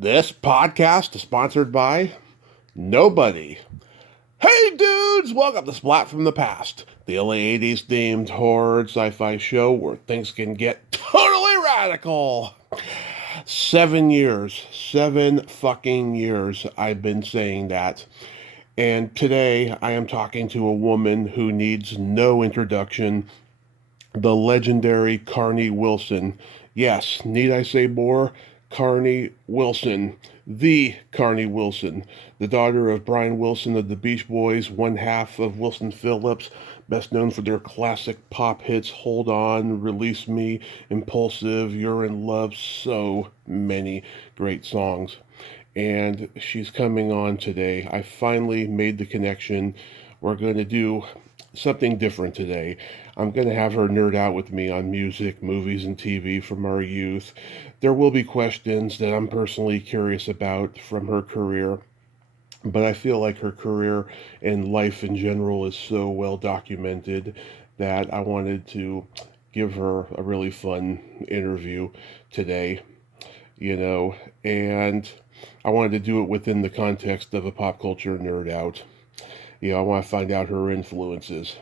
This podcast is sponsored by nobody. Hey dudes, welcome to Splat from the Past, the early 80s themed horror sci-fi show where things can get totally radical. 7 years, 7 fucking years I've been saying that. And today I am talking to a woman who needs no introduction, the legendary Carnie Wilson. Yes, need I say more? Carnie Wilson, the Carnie Wilson, the daughter of Brian Wilson of the Beach Boys, one half of Wilson Phillips, best known for their classic pop hits Hold On, Release Me, Impulsive, You're in Love, so many great songs. And she's coming on today. I finally made the connection. We're going to do something different today. I'm going to have her nerd out with me on music, movies, and TV from our youth. There will be questions that I'm personally curious about from her career, but I feel like her career and life in general is so well documented that I wanted to give her a really fun interview today, and I wanted to do it within the context of a pop culture nerd out. I want to find out her influences.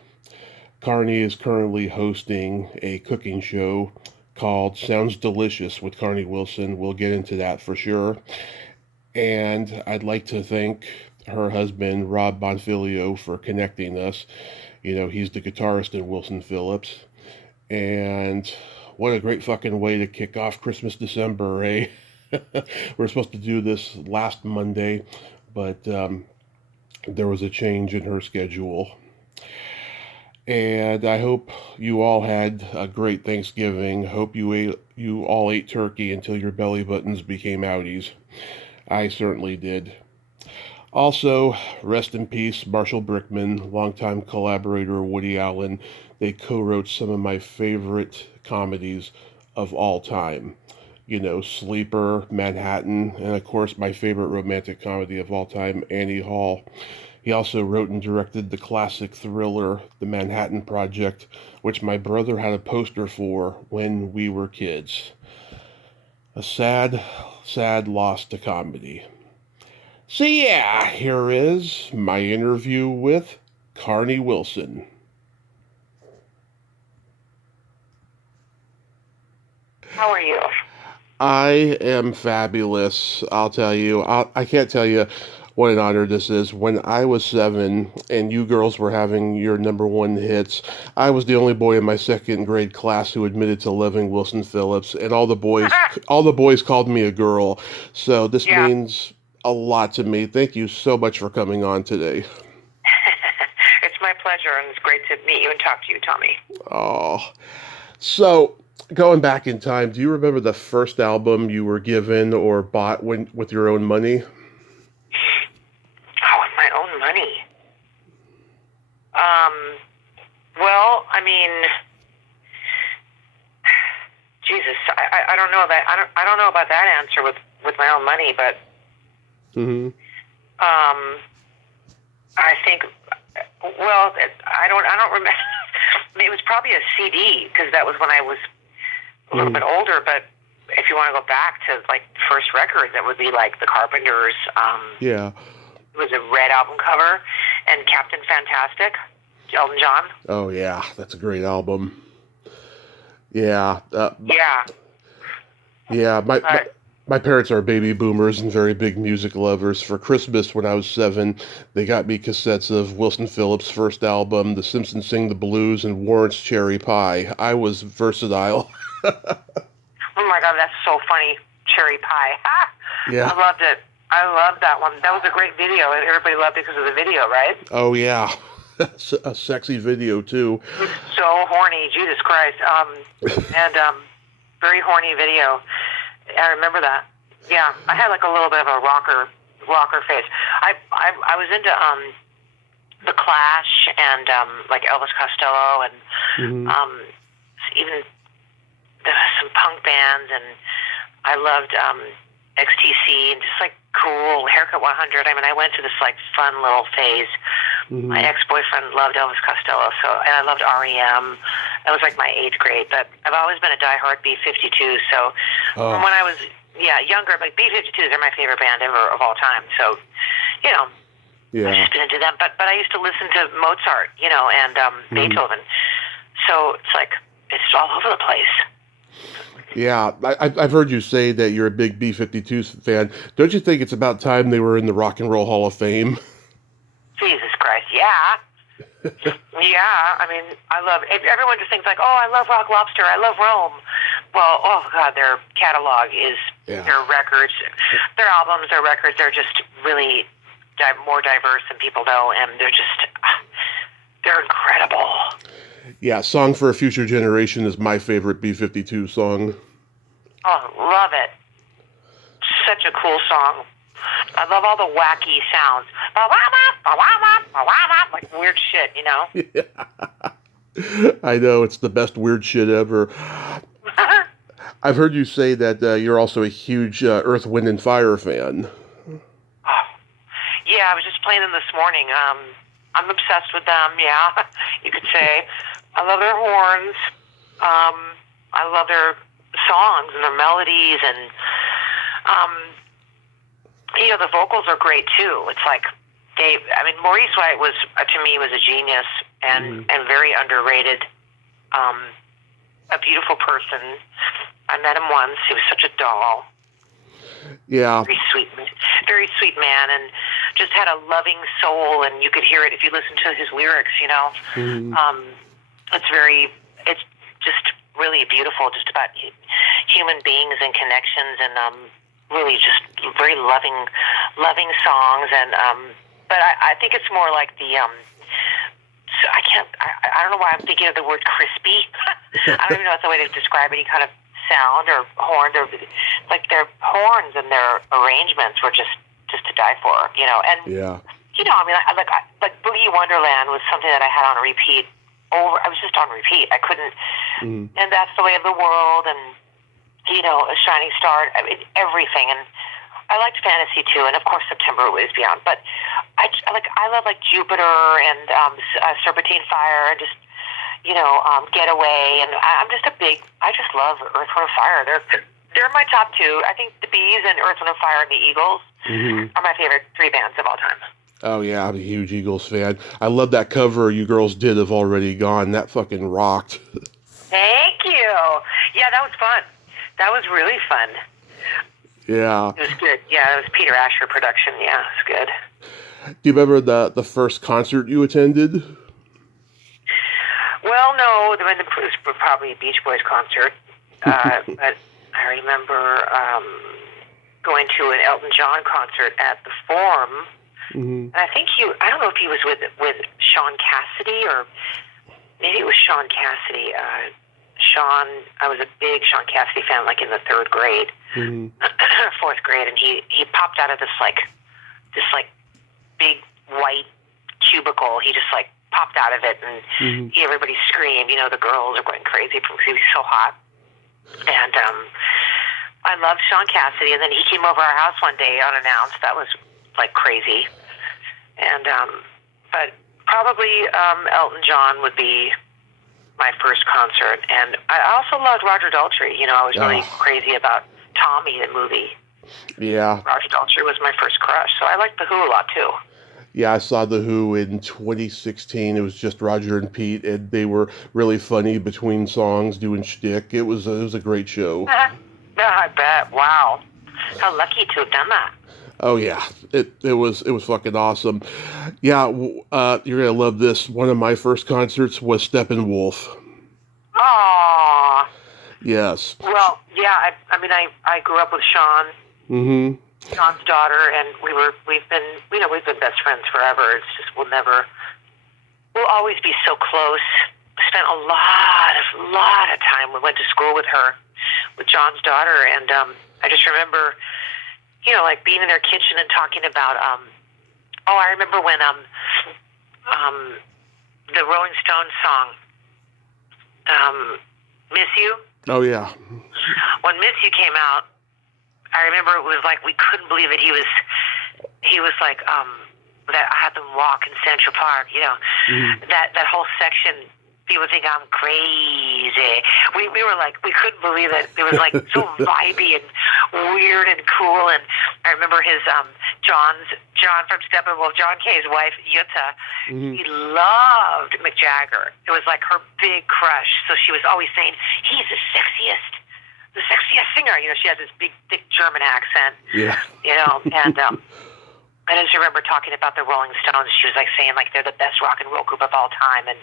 Carnie is currently hosting a cooking show called Sounds Delicious with Carnie Wilson. We'll get into that for sure. And I'd like to thank her husband, Rob Bonfilio, for connecting us. He's the guitarist in Wilson Phillips. And what a great fucking way to kick off Christmas December, eh? We're supposed to do this last Monday, but there was a change in her schedule. And I hope you all had a great Thanksgiving. Hope you all ate turkey until your belly buttons became outies. I certainly did. Also, rest in peace, Marshall Brickman, longtime collaborator Woody Allen. They co-wrote some of my favorite comedies of all time. Sleeper, Manhattan, and of course my favorite romantic comedy of all time, Annie Hall. He also wrote and directed the classic thriller, The Manhattan Project, which my brother had a poster for when we were kids. A sad, sad loss to comedy. So yeah, here is my interview with Carnie Wilson. How are you? I am fabulous, I'll tell you. I can't tell you what an honor this is. When I was 7 and you girls were having your number one hits, I was the only boy in my second grade class who admitted to loving Wilson Phillips, and all the boys called me a girl. So this means a lot to me. Thank you so much for coming on today. It's my pleasure, and it's great to meet you and talk to you, Tommy. Oh, so going back in time, do you remember the first album you were given or bought with your own money? Oh, with my own money. Well, I mean, Jesus, I don't know that I don't know about that answer with my own money, but I think, well, I don't remember. It was probably a CD because that was when I was a little bit older. But if you want to go back to like the first record, that would be like the Carpenters. Yeah. It was a red album cover, and Captain Fantastic, Elton John. Oh yeah, that's a great album. Yeah. Yeah. My parents are baby boomers and very big music lovers. For Christmas, when I was 7, they got me cassettes of Wilson Phillips' first album, The Simpsons Sing the Blues, and Warrant's Cherry Pie. I was versatile. Oh my God, that's so funny. Cherry Pie. Yeah. I loved it. I loved that one. That was a great video, and everybody loved it because of the video, right? Oh, yeah. A sexy video, too. So horny, Jesus Christ. And very horny video. I remember that. Yeah, I had like a little bit of a rocker face. I was into The Clash and like Elvis Costello and even some punk bands, and I loved XTC and just like cool Haircut 100. I mean, I went to this like fun little phase. My ex-boyfriend loved Elvis Costello, and I loved REM. That was like my 8th grade, but I've always been a diehard B-52, so from when I was yeah, younger, like B-52s are my favorite band ever of all time. So, you know, Yeah. I've just been into them. But I used to listen to Mozart, you know, and Beethoven. So it's like, it's all over the place. Yeah, I've heard you say that you're a big B-52s fan. Don't you think it's about time they were in the Rock and Roll Hall of Fame? Jesus Christ, yeah. Yeah, I mean, I love, everyone just thinks like, oh, I love Rock Lobster, I love Rome. Well, oh God, their catalog is, their records, their albums, their records, they're just really more diverse than people know, and they're incredible. Yeah, Song for a Future Generation is my favorite B-52 song. Oh, love it. Such a cool song. I love all the wacky sounds. Like weird shit, you know? Yeah. I know, it's the best weird shit ever. I've heard you say that you're also a huge Earth, Wind, and Fire fan. Yeah, I was just playing them this morning. I'm obsessed with them, yeah, you could say. I love their horns. I love their songs and their melodies, and you know, the vocals are great too. It's like Maurice White was, to me, was a genius and very underrated. A beautiful person. I met him once. He was such a doll. Yeah. Very sweet man, and just had a loving soul, and you could hear it if you listen to his lyrics, you know. It's just really beautiful, just about human beings and connections, and really just very loving songs, and but I think it's more like the I don't know why I'm thinking of the word crispy. I don't even know if that's a way to describe any kind of sound or horns, or like their horns and their arrangements were just to die for, you know. And you know, I mean, like Boogie Wonderland was something that I had on repeat. I was just on repeat. I couldn't. And That's the Way of the World, and you know, A Shining Star. I mean, everything. And I liked fantasy too, and of course September Waves Beyond. But I love like Jupiter and Serpentine Fire, and just, you know, Getaway. And I just love Earth, Wind, and Fire. They're my top two. I think the Bees and Earth, Wind, and Fire and the Eagles are my favorite three bands of all time. Oh yeah, I'm a huge Eagles fan. I love that cover you girls did of Already Gone. That fucking rocked. Thank you. Yeah, that was fun. That was really fun. Yeah. It was good. Yeah, it was Peter Asher production. Yeah, it was good. Do you remember the first concert you attended? Well, no, it was probably a Beach Boys concert. But I remember going to an Elton John concert at the Forum. And I think I don't know if he was with Sean Cassidy, or maybe it was Sean Cassidy. I was a big Sean Cassidy fan, like in the third grade, fourth grade, and he popped out of this big white cubicle. He just like popped out of it, and everybody screamed. You know, the girls are going crazy because he was so hot. And I loved Sean Cassidy, and then he came over our house one day unannounced. That was like crazy. And but probably Elton John would be my first concert. And I also loved Roger Daltrey. You know, I was really crazy about Tommy, the movie. Yeah. Roger Daltrey was my first crush. So I liked The Who a lot too. Yeah, I saw The Who in 2016. It was just Roger and Pete, and they were really funny between songs, doing shtick. It was a great show. I bet. Wow. How lucky to have done that. Oh yeah, it was fucking awesome. Yeah, you're gonna love this. One of my first concerts was Steppenwolf. Aww. Yes. Well, yeah. I grew up with Sean. Sean's daughter, and we've been best friends forever. It's just we'll always be so close. Spent a lot of time. We went to school with her, with John's daughter, and I just remember, you know, like being in their kitchen and talking about, I remember when the Rolling Stones song, Miss You? Oh, yeah. When Miss You came out, I remember it was like we couldn't believe it. He was like, that I had them walk in Central Park, you know, that whole section. People think I'm crazy. We were like, we couldn't believe it. It was like so vibey, and weird and cool. And I remember his John from Steppenwolf, John Kay's wife, Jutta. He loved Mick Jagger. It was like her big crush. So she was always saying, he's the sexiest singer. You know, she had this big, thick German accent. Yeah. You know, and I just remember talking about the Rolling Stones. She was like saying like they're the best rock and roll group of all time, and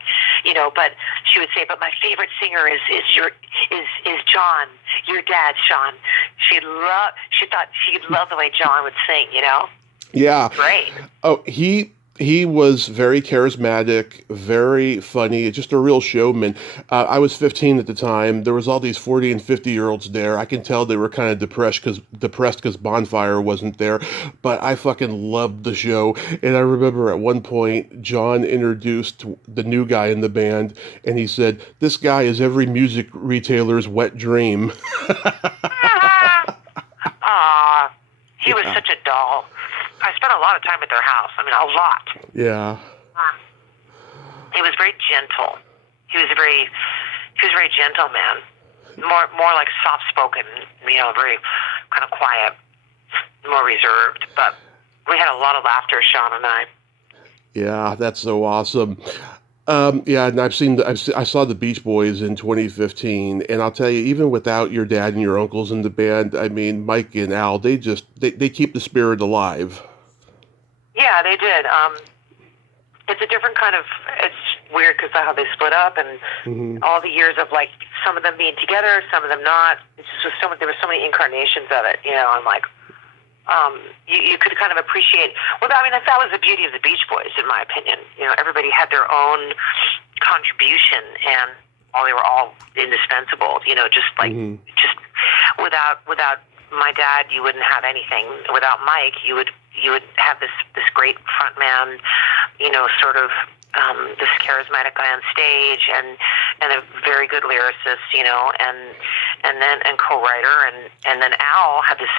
you know. But she would say, but my favorite singer is John, your dad, Sean. She thought she'd love the way John would sing. You know. Yeah. Great. Oh, he was very charismatic, very funny, just a real showman. I was 15 at the time. There was all these 40 and 50-year-olds there. I can tell they were kind of depressed because Bonfire wasn't there. But I fucking loved the show. And I remember at one point, John introduced the new guy in the band, and he said, "This guy is every music retailer's wet dream." Aw, he was such a doll. I spent a lot of time at their house. I mean, a lot. Yeah. He was very gentle. He was a very gentle man. More like soft spoken, you know, very kind of quiet, more reserved. But we had a lot of laughter, Sean and I. Yeah, that's so awesome. Yeah, and I saw the Beach Boys in 2015, and I'll tell you, even without your dad and your uncles in the band, I mean, Mike and Al, they keep the spirit alive. Yeah, they did. It's a different kind of. It's weird because of how they split up, and all the years of like some of them being together, some of them not. It's just there were so many incarnations of it, you know. And like, you could kind of appreciate. Well, I mean, that was the beauty of the Beach Boys, in my opinion. You know, everybody had their own contribution, and they were all indispensable. You know, just like just without my dad, you wouldn't have anything. Without Mike, you would have this great front man, you know, sort of this charismatic guy on stage, and a very good lyricist, you know, and then co-writer, and then Al had this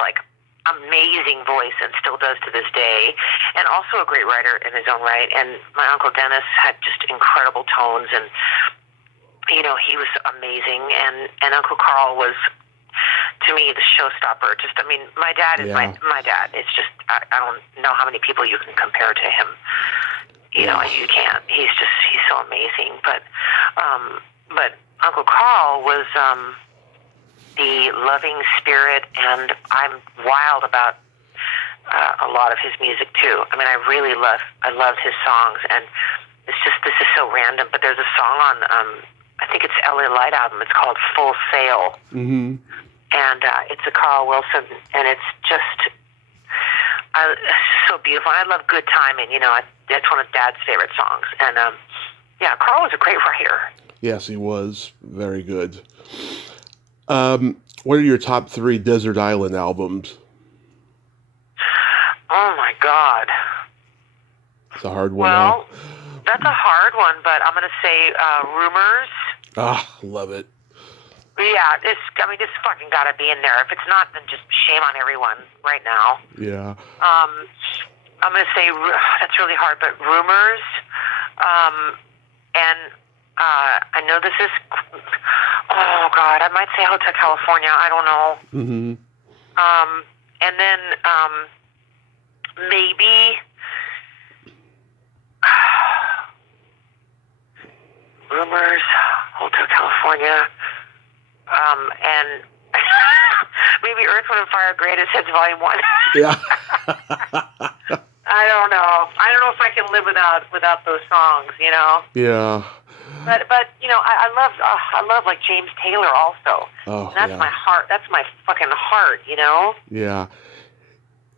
like amazing voice and still does to this day, and also a great writer in his own right. And my Uncle Dennis had just incredible tones, and you know, he was amazing, and Uncle Carl was, to me, the showstopper. Just, I mean, my dad is my dad. It's just, I don't know how many people you can compare to him. You know, you can't. He's so amazing. But Uncle Carl was the loving spirit, and I'm wild about a lot of his music too. I mean, I loved his songs, and it's just, this is so random, but there's a song on, I think it's LA Light album. It's called Full Sail. Mm-hmm. And it's a Carl Wilson, and it's just so beautiful. And I love Good Timing. You know, that's one of Dad's favorite songs. And yeah, Carl was a great writer. Yes, he was very good. What are your top 3 Desert Island albums? Oh my God, it's a hard one. Well, that's a hard one, but I'm going to say Rumors. Ah, love it. Yeah, this fucking gotta be in there. If it's not, then just shame on everyone right now. Yeah. I'm gonna say that's really hard, but Rumors, and I know this is, oh God, I might say Hotel California. I don't know. Mm-hmm. And then maybe Rumors, Hotel California. And maybe Earth, Wind & Fire Greatest Hits Volume 1. Yeah. I don't know. I don't know if I can live without those songs, you know? Yeah. But you know, I love like James Taylor also. Oh, and that's my heart. That's my fucking heart, you know? Yeah.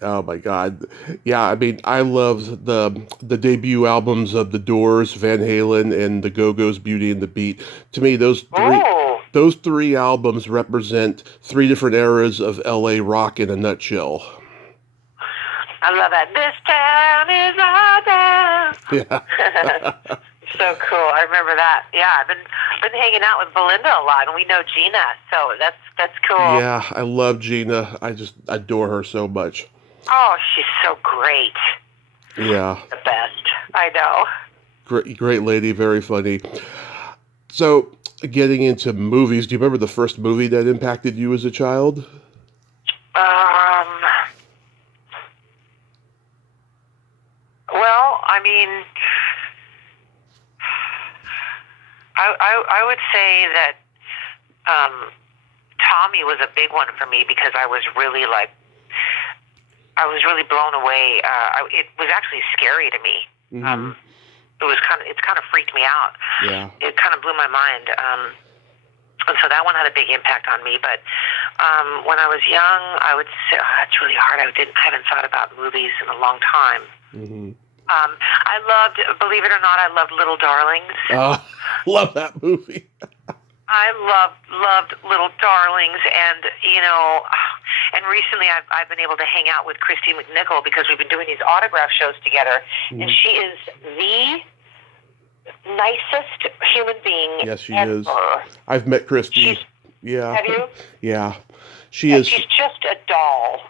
Oh my God. Yeah, I mean, I love the debut albums of The Doors, Van Halen, and the Go-Go's Beauty and the Beat. To me, those three albums represent 3 different eras of LA rock in a nutshell. I love that. This town is our town. Yeah. So cool. I remember that. Yeah, I've been hanging out with Belinda a lot, and we know Gina, so that's cool. Yeah, I love Gina. I just adore her so much. Oh, she's so great. Yeah. The best. I know. Great lady, very funny. So, getting into movies, do you remember the first movie that impacted you as a child? Well, I mean, I would say that Tommy was a big one for me because I was really blown away. It was actually scary to me. Mm-hmm. It's kind of freaked me out. Yeah. It kind of blew my mind. And so that one had a big impact on me. But when I was young, I would say, it's really hard. I haven't thought about movies in a long time. Mm-hmm. I loved, believe it or not, I loved Little Darlings. Love that movie. I loved Little Darlings, and and recently I've been able to hang out with Christy McNichol because we've been doing these autograph shows together, and she is the nicest human being. Yes, she ever. is. I've met Christy. Yeah. Have you? Yeah. She's just a doll.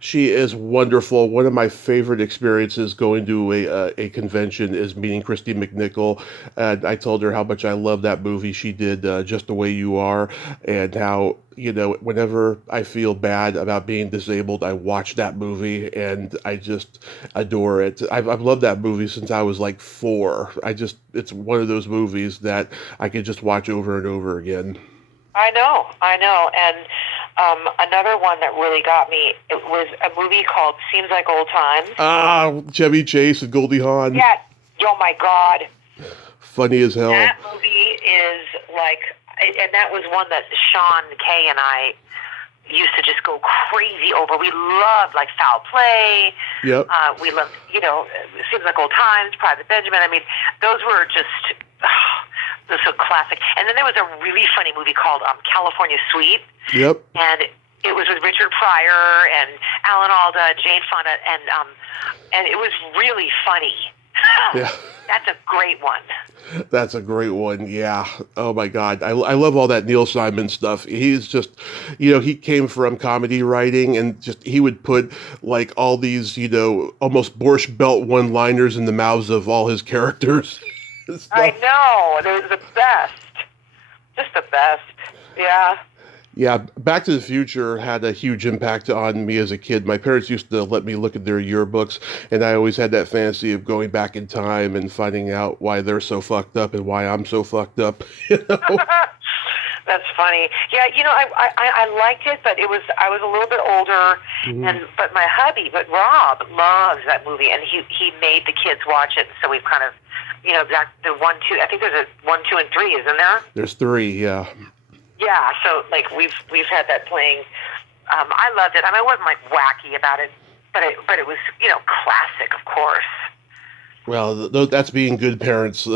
She is wonderful. One of my favorite experiences going to a convention is meeting Christy McNichol. And I told her how much I love that movie she did, Just the Way You Are, and how, whenever I feel bad about being disabled, I watch that movie and I just adore it. I've loved that movie since I was like 4. It's one of those movies that I could just watch over and over again. I know. And another one that really got me, it was a movie called Seems Like Old Times. Chevy Chase and Goldie Hawn. Yeah. Oh, my God. Funny as hell. That movie is and that was one that Sean Kay and I used to just go crazy over. We loved, Foul Play. Yep. We loved, Seems Like Old Times, Private Benjamin. I mean, those were just... This was a classic. And then there was a really funny movie called California Suite. Yep. And it was with Richard Pryor and Alan Alda, Jane Fonda, and it was really funny. Yeah. That's a great one. That's a great one, yeah. Oh my God. I love all that Neil Simon stuff. He's just, he came from comedy writing and he would put all these, almost Borscht Belt one-liners in the mouths of all his characters. I know. They're the best. Just the best. Yeah. Yeah, Back to the Future had a huge impact on me as a kid. My parents used to let me look at their yearbooks, and I always had that fantasy of going back in time and finding out why they're so fucked up and why I'm so fucked up. That's funny. Yeah, I liked it, but I was a little bit older, but my hubby, Rob, loves that movie, and he made the kids watch it. So we've kind of, the 1, 2. I think there's a 1, 2, and 3, isn't there? There's 3, yeah. Yeah, so we've had that playing. I loved it. I mean, I wasn't wacky about it, but it was classic, of course. Well, that's being good parents,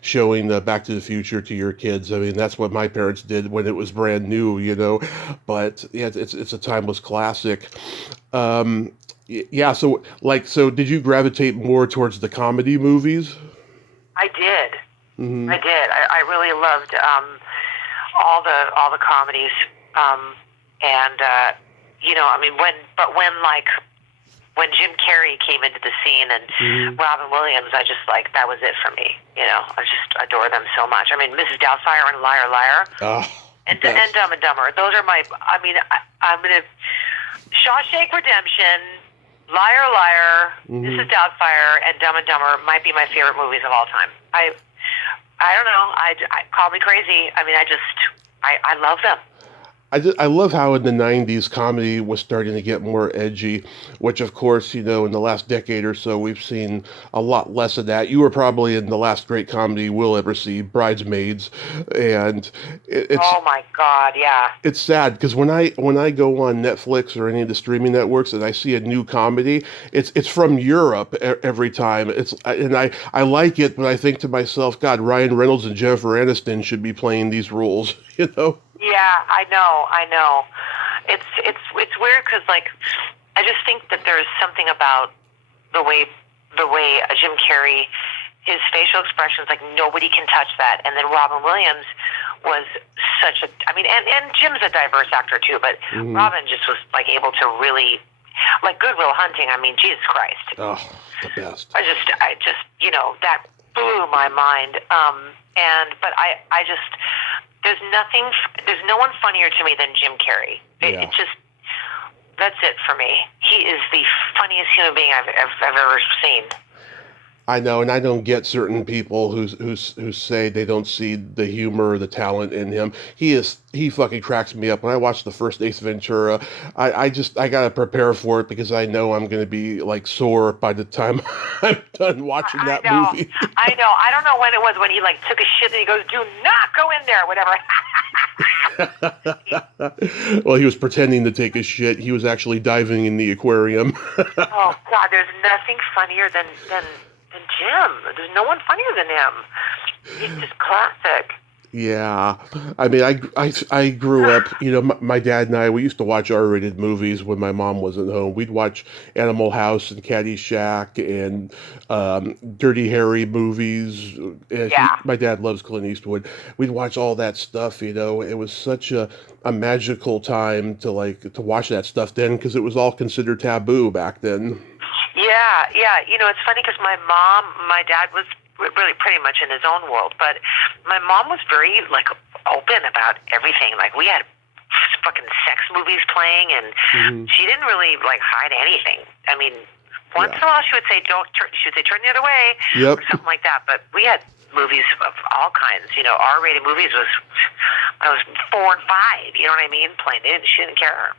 showing Back to the Future to your kids. I mean, that's what my parents did when it was brand new, But yeah, it's a timeless classic. Yeah. So did you gravitate more towards the comedy movies? I did. Mm-hmm. I did. I really loved all the comedies, and I mean, when Jim Carrey came into the scene and Robin Williams, I just that was it for me. I just adore them so much. I mean, Mrs. Doubtfire and Liar Liar, and Dumb and Dumber. Those are my. I mean, I'm gonna Shawshank Redemption, Liar Liar, Mrs. Doubtfire, and Dumb and Dumber might be my favorite movies of all time. I don't know. I call me crazy. I mean, I love them. I love how in the 90s comedy was starting to get more edgy, which of course, in the last decade or so, we've seen a lot less of that. You were probably in the last great comedy we'll ever see, Bridesmaids, and it's... Oh my God, yeah. It's sad, because when I go on Netflix or any of the streaming networks and I see a new comedy, it's from Europe every time. I like it, but I think to myself, God, Ryan Reynolds and Jennifer Aniston should be playing these roles, Yeah, I know. It's weird because I just think that there's something about the way Jim Carrey, his facial expressions, nobody can touch that. And then Robin Williams was such a, I mean, and Jim's a diverse actor too, but Robin just was able to really, Good Will Hunting. I mean, Jesus Christ. Oh, the best. I just that blew my mind. But I just. There's no one funnier to me than Jim Carrey. Yeah. It just, That's it for me. He is the funniest human being I've ever seen. I know, and I don't get certain people who say they don't see the humor or the talent in him. He fucking cracks me up. When I watch the first Ace Ventura, I gotta prepare for it because I know I'm gonna be like sore by the time I'm done watching that movie. I know. I don't know when it was when he like took a shit and he goes, "Do not go in there," whatever. Well, he was pretending to take a shit. He was actually diving in the aquarium. Oh God, there's nothing funnier than Jim. There's no one funnier than him. He's just classic. Yeah, I mean, I grew up, my dad and we used to watch R-rated movies when my mom wasn't home. We'd watch Animal House and Caddyshack and Dirty Harry movies. My dad loves Clint Eastwood. We'd watch all that stuff, It was such a magical time to watch that stuff then because it was all considered taboo back then. Yeah. It's funny because my dad was really pretty much in his own world, but my mom was very open about everything. Like we had fucking sex movies playing, and she didn't really hide anything. I mean, once in a while she would say she would say turn the other way, or something like that. But we had movies of all kinds. R-rated movies I was 4 and 5. You know what I mean? Playing it, she didn't care.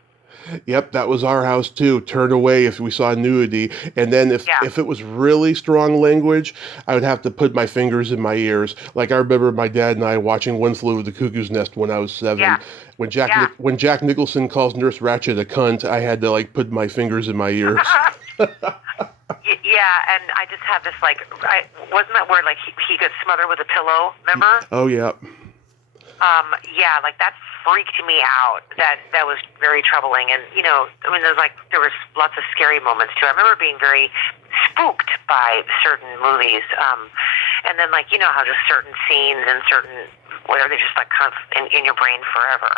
Yep, that was our house too. Turn away if we saw nudity. And then if it was really strong language, I would have to put my fingers in my ears. Like I remember my dad and I watching One Flew Over the Cuckoo's Nest when I was 7. Yeah. When Jack Nicholson calls Nurse Ratched a cunt, I had to put my fingers in my ears. Yeah, and I just have this wasn't that where he got smothered with a pillow, remember? Oh yeah. That freaked me out. That was very troubling, and there was lots of scary moments too. I remember being very spooked by certain movies, and then how just certain scenes and certain whatever they're just kind of in your brain forever.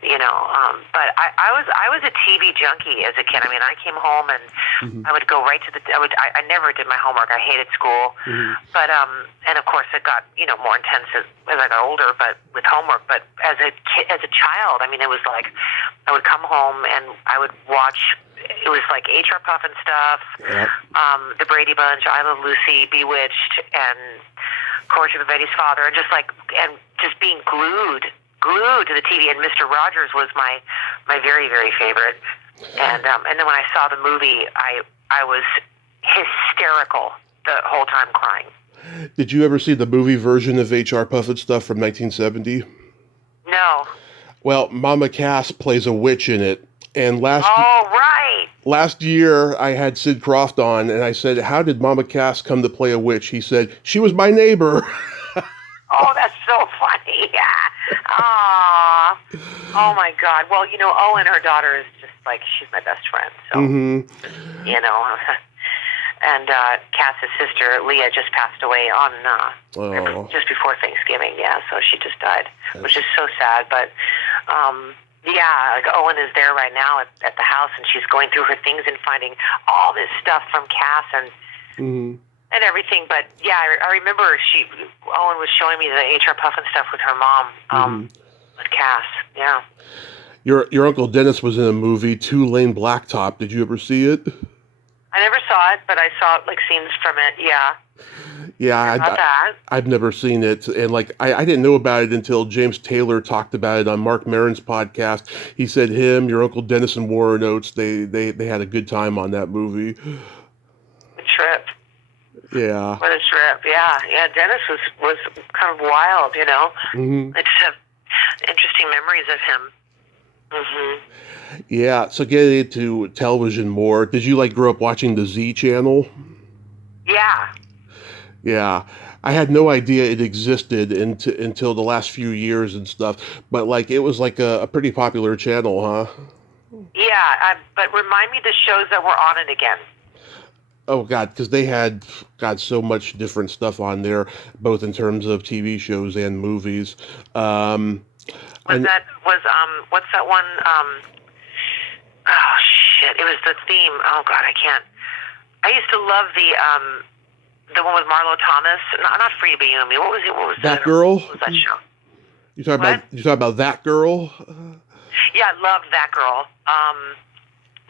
But I was a TV junkie as a kid. I mean, I came home and I would go right to I never did my homework. I hated school. But and of course it got more intense as I got older. But with homework, but as a child, I mean, it was I would come home and I would watch. It was H.R. Puffin stuff, The Brady Bunch, I Love Lucy, Bewitched, and Courage of Betty's Father, and just being glued to the TV, and Mr. Rogers was my very, very favorite. And then when I saw the movie, I was hysterical the whole time, crying. Did you ever see the movie version of H.R. Puffin stuff from 1970? No. Well, Mama Cass plays a witch in it. And last year, I had Sid Croft on, and I said, "How did Mama Cass come to play a witch?" He said, "She was my neighbor." Oh, that's so funny. Yeah. Aww. Oh, my God. Well, Owen, her daughter, is just she's my best friend. So, and Cass's sister, Leah, just passed away on just before Thanksgiving. Yeah, so she just died, which is so sad. But, Owen is there right now at the house, and she's going through her things and finding all this stuff from Cass and everything. But yeah, I remember Owen was showing me the H.R. Puffin stuff with her mom, with Cass. Yeah. Your Uncle Dennis was in a movie, 2 Lane Blacktop. Did you ever see it? I never saw it, but I saw scenes from it. Yeah. Yeah, I've never seen it, and I didn't know about it until James Taylor talked about it on Mark Maron's podcast. He said your Uncle Dennis and Warren Oates, they had a good time on that movie. A trip. Yeah. What a trip. Yeah. Dennis was kind of wild, I just have interesting memories of him. Yeah, so getting into television more, did you grow up watching the Z Channel? Yeah. Yeah, I had no idea it existed until the last few years and stuff, but it was a pretty popular channel, huh? Yeah, but remind me the shows that were on it again. Oh, God, because they had, so much different stuff on there, both in terms of TV shows and movies. What's that one? Oh, shit, it was the theme. Oh, God, I can't. I used to love the one with Marlo Thomas. Not Free to Be Human. What was it? What was That Girl? What was that show? You talking about That Girl? Yeah, I loved That Girl.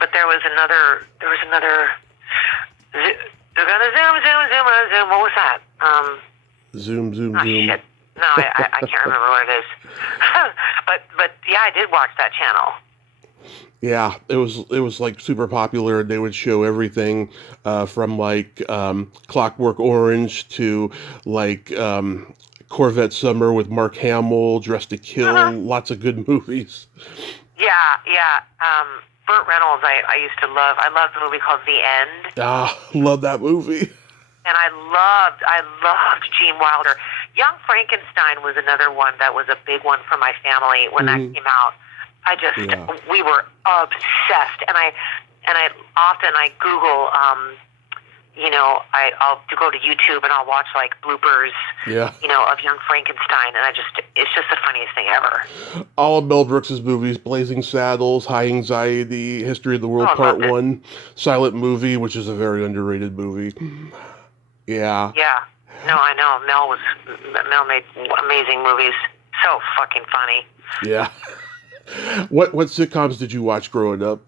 but there was another. They're gonna zoom. What was that? Zoom. Shit. No, I can't remember what it is. but yeah, I did watch that channel. Yeah, it was like super popular. They would show everything from like Clockwork Orange to like Corvette Summer with Mark Hamill, Dressed to Kill. Lots of good movies. Yeah. Burt Reynolds, I used to love. I loved the movie called The End. Love that movie. And I loved Gene Wilder. Young Frankenstein was another one that was a big one for my family when that came out. We were obsessed, and I often Google, I'll go to YouTube and I'll watch like bloopers, of Young Frankenstein, and it's just the funniest thing ever. All of Mel Brooks' movies: Blazing Saddles, High Anxiety, History of the World Part 1, Silent Movie, which is a very underrated movie. Yeah. Yeah. No, I know. Mel made amazing movies. So fucking funny. Yeah. What sitcoms did you watch growing up?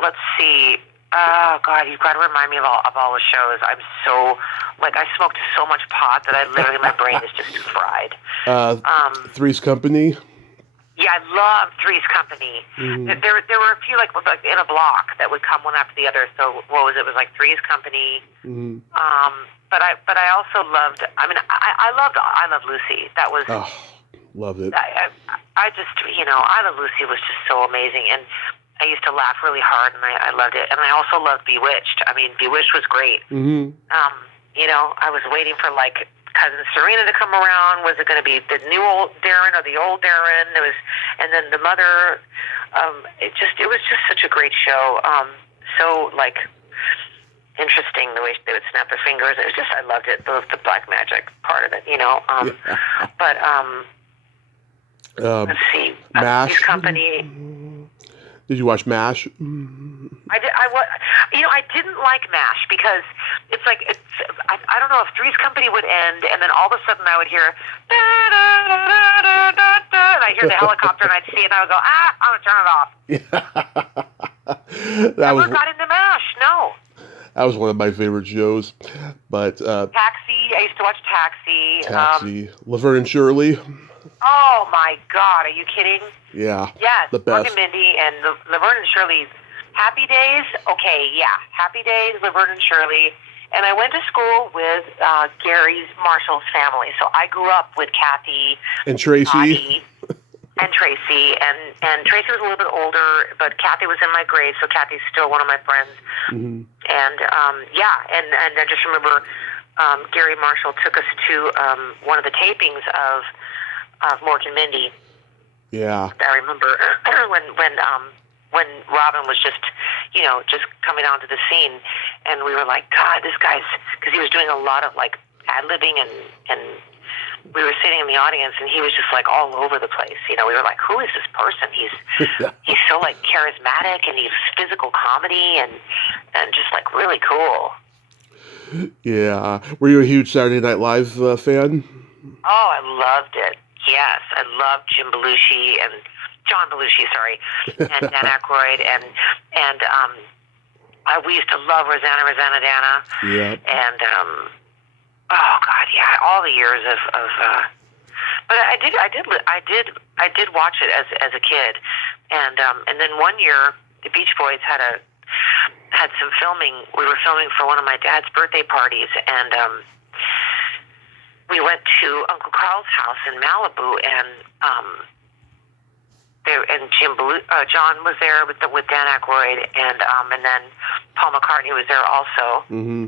Let's see. Oh God, you've got to remind me of all the shows. I'm so I smoked so much pot that my brain is just fried. Three's Company. Yeah, I love Three's Company. Mm-hmm. There were a few like in a block that would come one after the other. So what was it? It was like Three's Company. Mm-hmm. But I also loved. I mean, I loved Lucy. That was. Oh, love it. I just I Love Lucy was just so amazing, and I used to laugh really hard, and I loved it. And I also loved Bewitched. I mean, Bewitched was great. Mm-hmm. I was waiting for like Cousin Serena to come around. Was it going to be the new old Darren or the old Darren? And then the mother. It was just such a great show. So like interesting the way they would snap their fingers. It was just I loved it. The black magic part of it, But let's see. MASH. Three's Company. Did you watch MASH? I didn't like MASH because I don't know if Three's Company would end, and then all of a sudden I would hear and I hear the helicopter, and I'd see it, and I would go, I'm gonna turn it off. Never got into MASH. No. That was one of my favorite shows, but Taxi. I used to watch Taxi. Laverne and Shirley. Oh my God! Are you kidding? Yeah. Yes. The best. Mork and Mindy and Laverne and Shirley. Happy Days. Okay. Yeah. Happy Days. Laverne and Shirley. And I went to school with Gary Marshall's family, so I grew up with Kathy and Tracy. And Tracy, and Tracy was a little bit older, but Kathy was in my grade, so Kathy's still one of my friends. Mm-hmm. And and I just remember Gary Marshall took us to one of the tapings of Mork and Mindy. Yeah, I remember when Robin was just coming onto the scene, and we were like, God, this guy's, because he was doing a lot of like ad-libbing and we were sitting in the audience, and he was just like all over the place. We were like, who is this person? He's so like charismatic, and he's physical comedy, and just like really cool. Yeah. Were you a huge Saturday Night Live fan? Oh, I loved it. Yes, I loved John Belushi, and Dan Aykroyd, and we used to love Rosanna Dana. Yeah. And oh God, yeah, all the years of but I did watch it as a kid, and then one year the Beach Boys had some filming. We were filming for one of my dad's birthday parties, and we went to Uncle Carl's house in Malibu, and John was there with Dan Aykroyd, and then Paul McCartney was there also. Mm-hmm.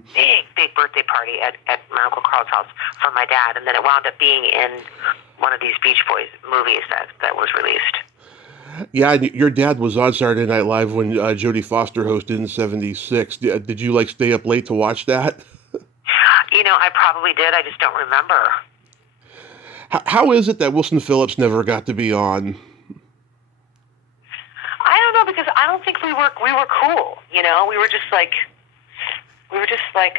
Big birthday party at my Uncle Carl's house for my dad, and then it wound up being in one of these Beach Boys movies that was released. Yeah, and your dad was on Saturday Night Live when Jodie Foster hosted in '76. Did you stay up late to watch that? I probably did. I just don't remember. How is it that Wilson Phillips never got to be on? I don't know, because I don't think we were cool. We were just like we just weren't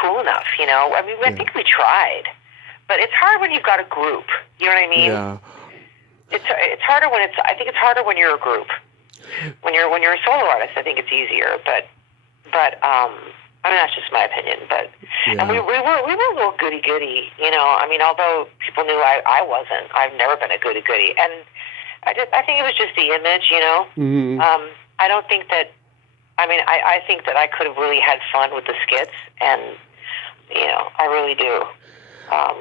cool enough. I mean, I think we tried, but it's hard when you've got a group. You know what I mean? Yeah. It's harder when I think it's harder when you're a group. When you're a solo artist, I think it's easier. But I mean, that's just my opinion. But Yeah. and we were a little goody goody, you know. I mean, although people knew I wasn't. I've never been a goody goody, and I think it was just the image, you know. Mm-hmm. I don't think that. I mean, I think that I could have really had fun with the skits, and you know, I really do. I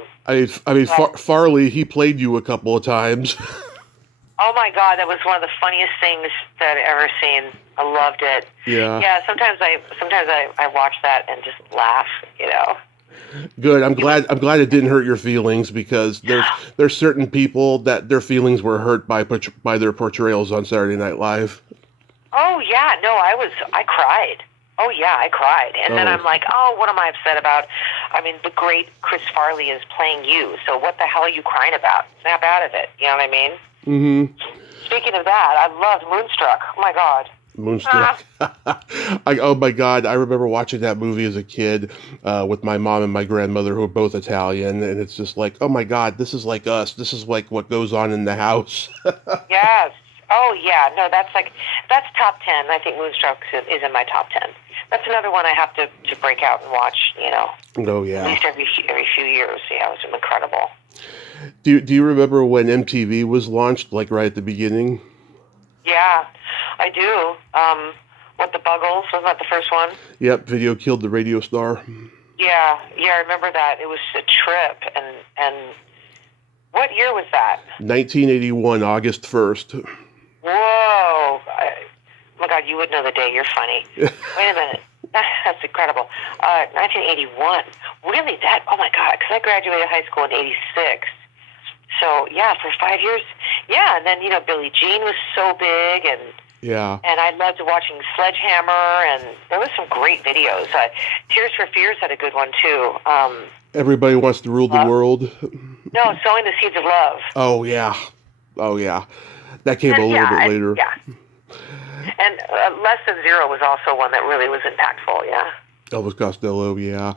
mean, Farley, he played you a couple of times. Oh my God, that was one of the funniest things that I've ever seen. I loved it. Yeah. Yeah. Sometimes I watch that and just laugh. You know. Good. I'm glad it didn't hurt your feelings, because there's certain people that their feelings were hurt by their portrayals on Saturday Night Live. Oh yeah, no, I cried. Oh yeah, I cried, and then I'm like, oh, what am I upset about? I mean, the great Chris Farley is playing you, so what the hell are you crying about? Snap out of it. You know what I mean? Mm-hmm. Speaking of that, I loved Moonstruck. Oh my God. Moonstruck. Oh my God, I remember watching that movie as a kid with my mom and my grandmother, who are both Italian, and it's just like, oh my God, this is like us. This is like what goes on in the house. Yes. Oh yeah. No, that's top 10. I think Moonstruck is in my top 10. That's another one I have to break out and watch. You know. Oh yeah. At least every few years. Yeah, it was incredible. Do you remember when MTV was launched, like right at the beginning? Yeah, I do. What, the Buggles? Wasn't that the first one? Yep, Video Killed the Radio Star. Yeah, I remember that. It was a trip, and what year was that? 1981, August 1st. Whoa! Oh my God, you would know the day. You're funny. Wait a minute. That's incredible. 1981. Really? That? Oh my God! Because I graduated high school in '86. So yeah, for 5 years. Yeah, and then Billie Jean was so big, and yeah, and I loved watching Sledgehammer, and there was some great videos. Tears for Fears had a good one too. Everybody Wants to Rule the World. No, Sowing the Seeds of Love. Oh yeah, that came a little bit later. Yeah, and Less Than Zero was also one that really was impactful. Yeah. Elvis Costello, yeah.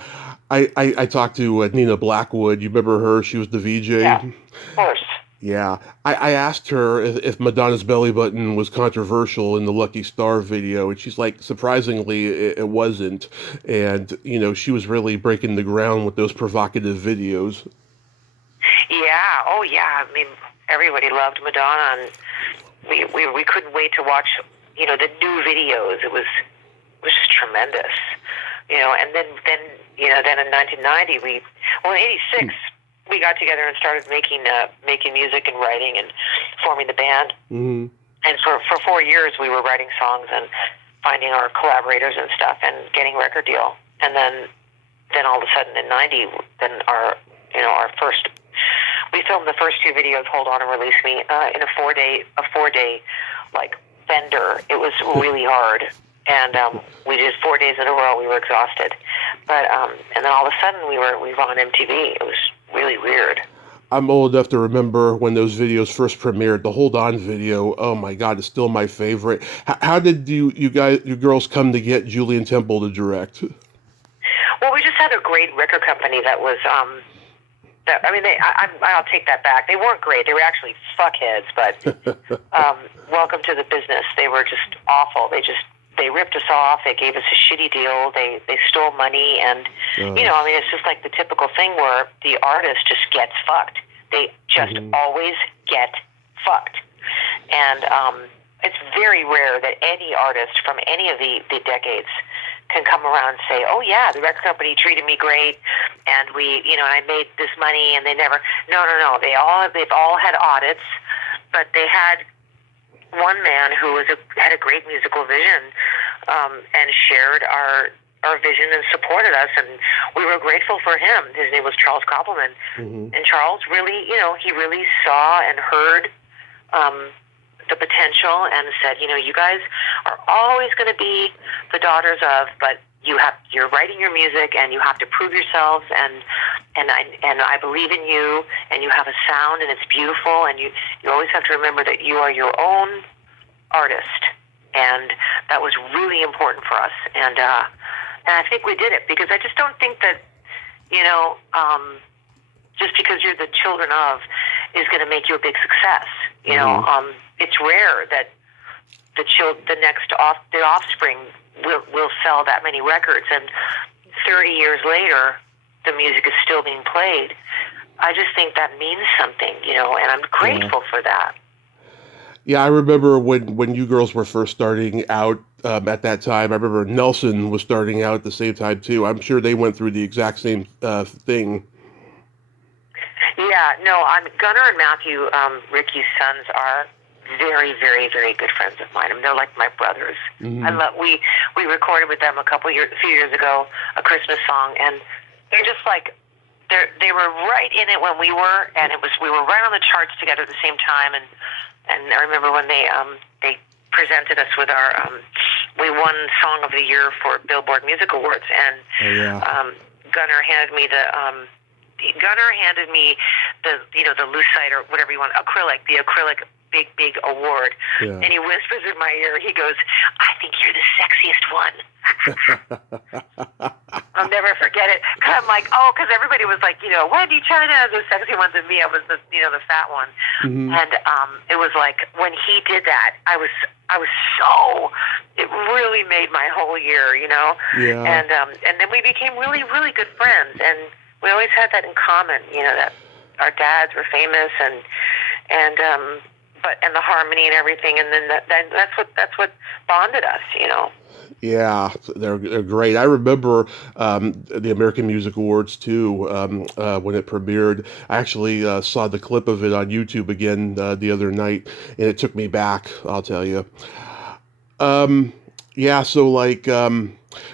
I talked to Nina Blackwood. You remember her? She was the VJ. Yeah, of course. Yeah. I asked her if Madonna's belly button was controversial in the Lucky Star video, and she's like, surprisingly, it wasn't. And, she was really breaking the ground with those provocative videos. Yeah. Oh, yeah. I mean, everybody loved Madonna, and we couldn't wait to watch, the new videos. It was just tremendous. And then in 1990, in '86, we got together and started making music and writing and forming the band. Mm-hmm. And for 4 years, we were writing songs and finding our collaborators and stuff and getting a record deal. And then all of a sudden in '90, then we filmed the first 2 videos, Hold On and Release Me, in a 4-day like bender. It was really hard. And we did 4 days in a row. We were exhausted, but and then all of a sudden we were on MTV. It was really weird. I'm old enough to remember when those videos first premiered. The Hold On video, oh my God, it's still my favorite. How did you girls come to get Julian Temple to direct? Well, we just had a great record company that was. I'll take that back. They weren't great. They were actually fuckheads. But welcome to the business. They were just awful. They ripped us off. They gave us a shitty deal. They stole money, and it's just like the typical thing where the artist just gets fucked. They just always get fucked, and it's very rare that any artist from any of the decades can come around and say, "Oh yeah, the record company treated me great, and I made this money," and they never. No. They've all had audits, but they had one man who had a great musical vision, and shared our vision and supported us, and we were grateful for him. His name was Charles Koppelman, and Charles really, he really saw and heard the potential and said, you guys are always going to be the daughters of, but you're writing your music and you have to prove yourselves, and I believe in you, and you have a sound and it's beautiful, and you always have to remember that you are your own artist, and that was really important for us, and I think we did it, because I just don't think that just because you're the children of is going to make you a big success. You know, it's rare that the offspring will sell that many records, and 30 years later, the music is still being played. I just think that means something, you know, and I'm grateful for that. Yeah, I remember when you girls were first starting out at that time. I remember Nelson was starting out at the same time too. I'm sure they went through the exact same thing. Yeah, no, Gunnar and Matthew, Ricky's sons, are very, very, very good friends of mine. I mean, they're like my brothers. We recorded with them a few years ago, a Christmas song, and they're just like they were right in it when we were, and we were right on the charts together at the same time. And I remember when they presented us with we won Song of the Year for Billboard Music Awards, and Gunnar handed me the the lucite or whatever you want, the acrylic big award. Yeah. And he whispers in my ear, he goes, "I think you're the sexiest one." I'll never forget it. Cause I'm like, because everybody was like, Wendy China is the sexy ones, and me, I was the fat one. And it was like when he did that, I was so, it really made my whole year, Yeah. And then we became really, really good friends, and we always had that in common, that our dads were famous, and the harmony and everything, and then that's what bonded us, Yeah, they're great. I remember the American Music Awards too when it premiered. I actually saw the clip of it on YouTube again the other night, and it took me back, I'll tell you. Yeah, so like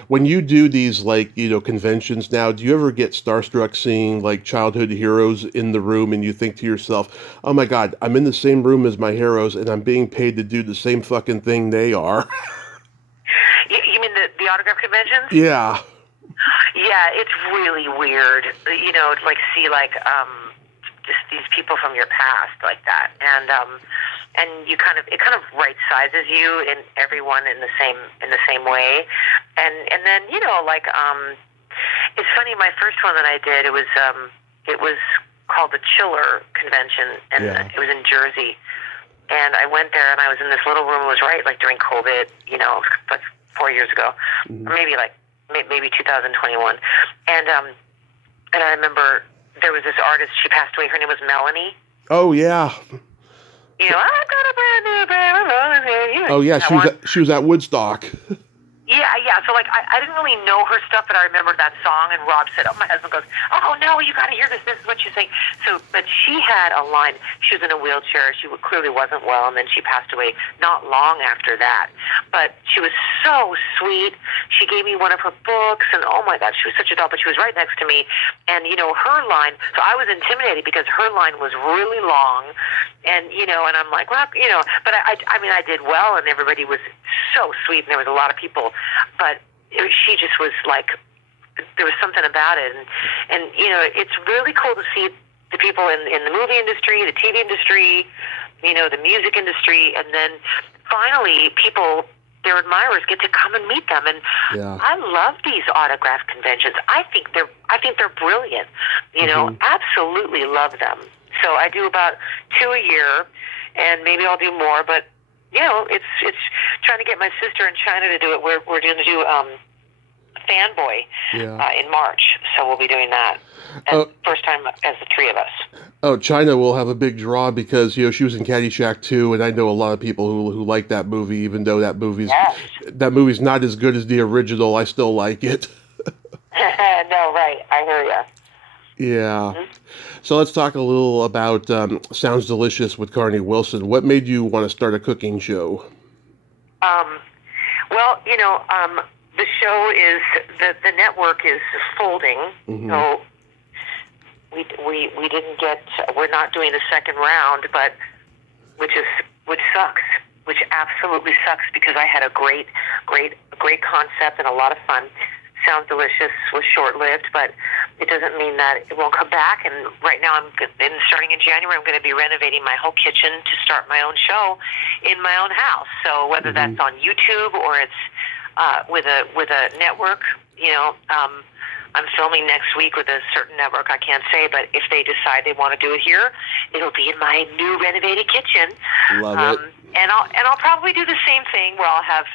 when you do these conventions now, do you ever get starstruck seeing like childhood heroes in the room and you think to yourself, "Oh my God, I'm in the same room as my heroes and I'm being paid to do the same fucking thing they are"? You mean the autograph conventions? Yeah. Yeah, it's really weird, like see just these people from your past like that, and it kind of right sizes you and everyone in the same way, and then it's funny. My first one that I did, it was called the Chiller Convention, and it was in Jersey, and I went there and I was in this little room. It was right during COVID, like 4 years ago, or maybe 2021, and I remember there was this artist. She passed away. Her name was Melanie. Oh yeah. I got a brand new pair of roses. Oh yeah, she was at Woodstock. Yeah. So I didn't really know her stuff, but I remember that song. And Rob said, my husband goes, "Oh no, you got to hear this. This is what she's saying." So, but she had a line. She was in a wheelchair. She clearly wasn't well, and then she passed away not long after that. But she was so sweet. She gave me one of her books, and oh my God, she was such a doll. But she was right next to me, and her line. So I was intimidated because her line was really long, and and I'm like, well, but I did well, and everybody was so sweet, and there was a lot of people. But she just was like, there was something about it, and it's really cool to see the people in the movie industry, the TV industry, the music industry, and then finally people, their admirers, get to come and meet them. And I love these autograph conventions. I think they're brilliant. Absolutely love them. So I do about 2 a year, and maybe I'll do more, but. It's trying to get my sister in China to do it. We're going to do Fanboy in March, so we'll be doing that. First time as the three of us. Oh, China will have a big draw because she was in Caddyshack 2, and I know a lot of people who like that movie, even though that movie's not as good as the original. I still like it. No, right. I hear you. Yeah. Mm-hmm. So let's talk a little about Sounds Delicious with Carnie Wilson. What made you want to start a cooking show? Well, the show is, the network is folding, so we didn't we're not doing the second round, but which sucks, which absolutely sucks, because I had a great concept and a lot of fun. Sounds Delicious was short-lived, but it doesn't mean that it won't come back. And right now, starting in January, I'm going to be renovating my whole kitchen to start my own show in my own house. So whether that's on YouTube or it's with a network, I'm filming next week with a certain network. I can't say, but if they decide they want to do it here, it'll be in my new renovated kitchen. Love it. And I'll probably do the same thing where I'll have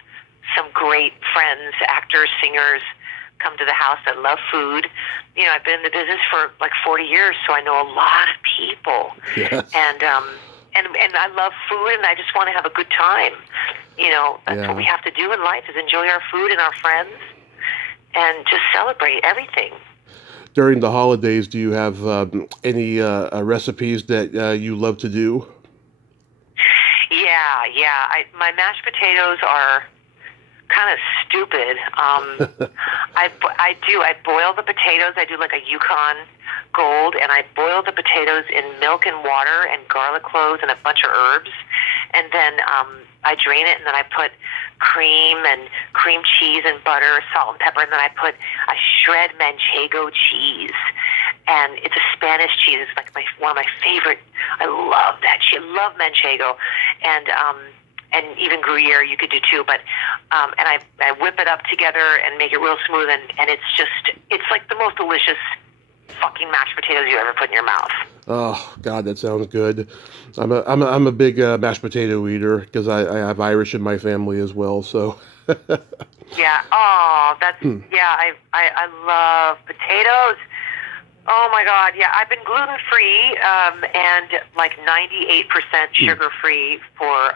some great friends, actors, singers, come to the house that love food. You know, I've been in the business for like 40 years, so I know a lot of people. Yes. And I love food, and I just want to have a good time. You know, that's what we have to do in life, is enjoy our food and our friends and just celebrate everything. During the holidays, do you have any recipes that you love to do? Yeah. My mashed potatoes are kind of stupid. I boil the potatoes. I do like a Yukon Gold, and I boil the potatoes in milk and water and garlic cloves and a bunch of herbs, and then I drain it, and then I put cream and cream cheese and butter, salt and pepper, and then I shred Manchego cheese, and it's a Spanish cheese. It's like one of my favorite. I love that cheese. I love Manchego, and even Gruyere you could do too. But and I whip it up together and make it real smooth, and it's like the most delicious fucking mashed potatoes you ever put in your mouth. Oh God, that sounds good. I'm a big mashed potato eater because I have Irish in my family as well. So yeah. Oh, that's I love potatoes. Oh my God, yeah. I've been gluten free and like 98% sugar free for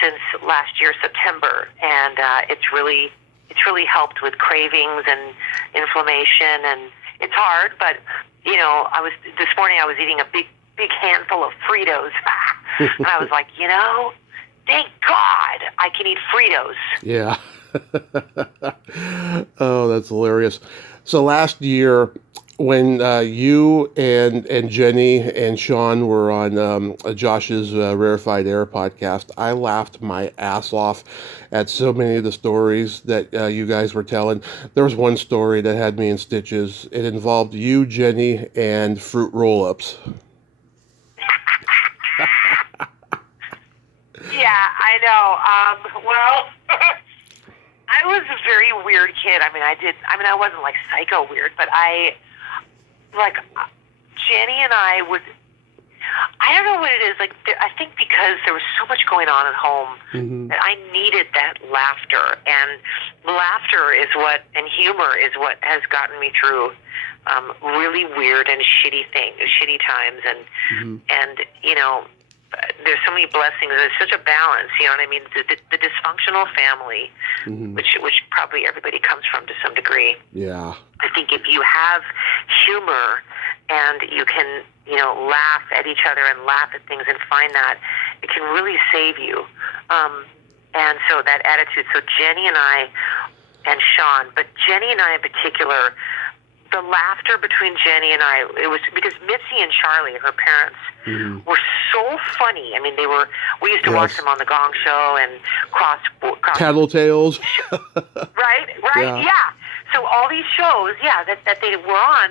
since last year September, and it's really helped with cravings and inflammation, and it's hard, but you know, this morning I was eating a big handful of Fritos, and I was like, you know, thank God I can eat Fritos. Yeah. Oh, that's hilarious. So last year, when you and Jenny and Sean were on Josh's Rarefied Air podcast, I laughed my ass off at so many of the stories that you guys were telling. There was one story that had me in stitches. It involved you, Jenny, and fruit roll-ups. Yeah, I know. Well, I was a very weird kid. I wasn't like psycho weird, but Jenny and I don't know what it is. Like, I think because there was so much going on at home that I needed that laughter, and laughter and humor is what has gotten me through really weird and shitty times, and you know, there's so many blessings. There's such a balance. You know what I mean? The dysfunctional family, which probably everybody comes from to some degree. Yeah. I think if you have humor and you can, you know, laugh at each other and laugh at things and find that, it can really save you. And so that attitude. So Jenny and I and Sean, but Jenny and I in particular, the laughter between Jenny and I, it was because Mitzi and Charlie, her parents, were so funny. I mean, we used to watch them on the Gong Show and cross Tattletales. Right, yeah. So all these shows, that they were on,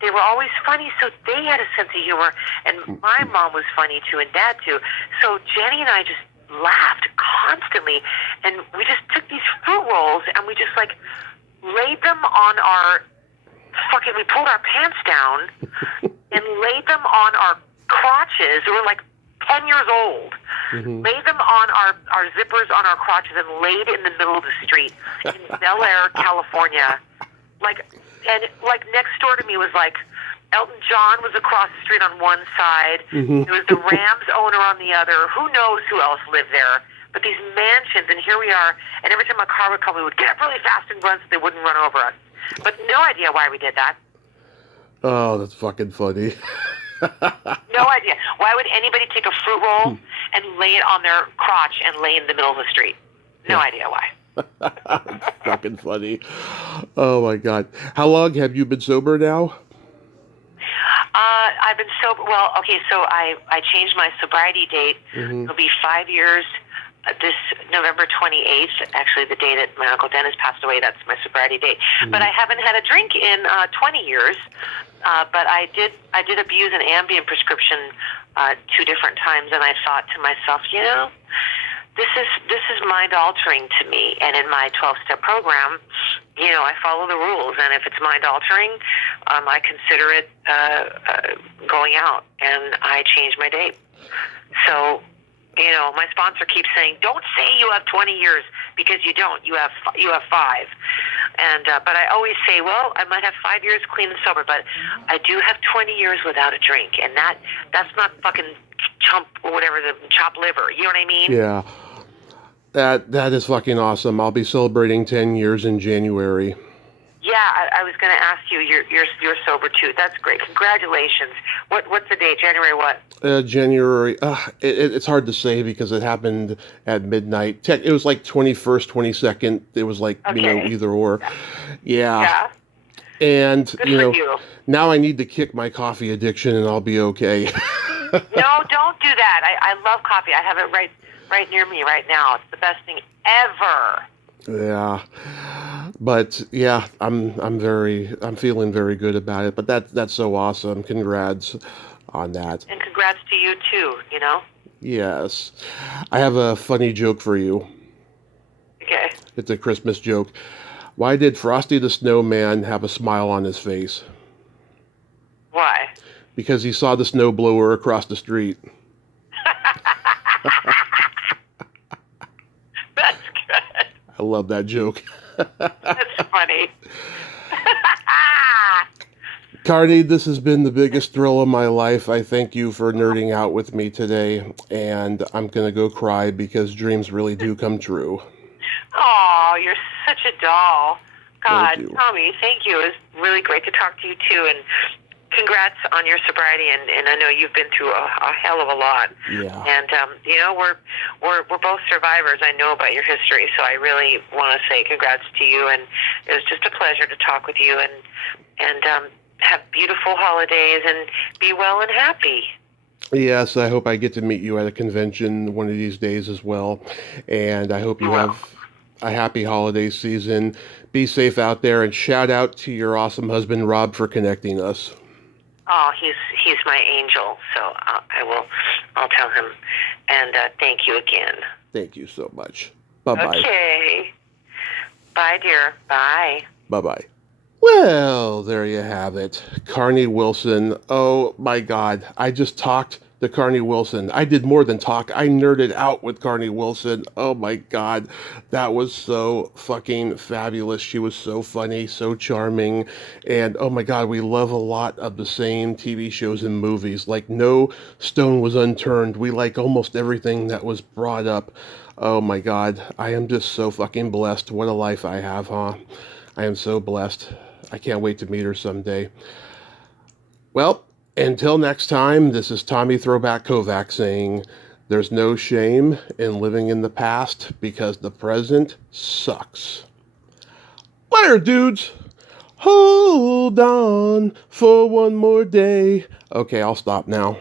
they were always funny. So they had a sense of humor, and my mom was funny too, and Dad too. So Jenny and I just laughed constantly, and we just took these fruit rolls and we just like laid them on our we pulled our pants down and laid them on our crotches. We were like 10 years old. Laid them on our zippers on our crotches and laid in the middle of the street in Bel Air, California. And next door to me was like Elton John was across the street on one side. There was the Rams owner on the other. Who knows who else lived there? But these mansions, and here we are. And every time a car would come, we would get up really fast and run so they wouldn't run over us. But no idea why we did that. Oh, that's fucking funny. No idea. Why would anybody take a fruit roll and lay it on their crotch and lay in the middle of the street? No idea why. Fucking funny. Oh my God. How long have you been sober now? I've been sober. Well, okay, so I changed my sobriety date. It'll be 5 years. This November 28th, actually the day that my Uncle Dennis passed away, that's my sobriety date. But I haven't had a drink in 20 years. But I did abuse an Ambien prescription 2 different times, and I thought to myself, you know, this is mind altering to me. And in my 12-step program, I follow the rules, and if it's mind altering, I consider it going out, and I change my date. So, my sponsor keeps saying, "Don't say you have 20 years because you don't. You have 5." And but I always say, well, I might have 5 years clean and sober, but I do have 20 years without a drink, and that's not fucking chump or whatever, the chopped liver. You know what I mean? Yeah. That is fucking awesome. I'll be celebrating 10 years in January. Yeah, I was going to ask you. You're sober too. That's great. Congratulations. What's the date? January what? January. It's hard to say because it happened at midnight. It was like 21st, 22nd. It was like either or. Yeah. And Good for you. now I need to kick my coffee addiction, and I'll be okay. No, don't do that. I love coffee. I have it right near me right now. It's the best thing ever. Yeah, but yeah, I'm feeling very good about it. But that's so awesome. Congrats on that. And congrats to you too. Yes, I have a funny joke for you. Okay. It's a Christmas joke. Why did Frosty the Snowman have a smile on his face? Why? Because he saw the snowblower across the street. That's good. I love that joke. That's funny. Carnie, this has been the biggest thrill of my life. I thank you for nerding out with me today, and I'm going to go cry because dreams really do come true. Oh, you're such a doll. God, Thank you. Tommy, thank you. It was really great to talk to you, too, and congrats on your sobriety, and I know you've been through a hell of a lot. Yeah. And, we're both survivors. I know about your history, so I really want to say congrats to you, and it was just a pleasure to talk with you, and have beautiful holidays, and be well and happy. Yes, I hope I get to meet you at a convention one of these days as well. And I hope you have a happy holiday season. Be safe out there, and shout out to your awesome husband, Rob, for connecting us. Oh, he's my angel, so I'll tell him. And thank you again. Thank you so much. Bye-bye. Okay. Bye, dear. Bye. Bye-bye. Well, there you have it. Carnie Wilson. Oh, my God. I just talked to Carnie Wilson. I did more than talk. I nerded out with Carnie Wilson. Oh, my God. That was so fucking fabulous. She was so funny, so charming. And, oh, my God, we love a lot of the same TV shows and movies. Like, no stone was unturned. We like almost everything that was brought up. Oh, my God. I am just so fucking blessed. What a life I have, huh? I am so blessed. I can't wait to meet her someday. Well, until next time, this is Tommy Throwback Kovac saying, there's no shame in living in the past because the present sucks. Later, dudes. Hold on for one more day. Okay, I'll stop now.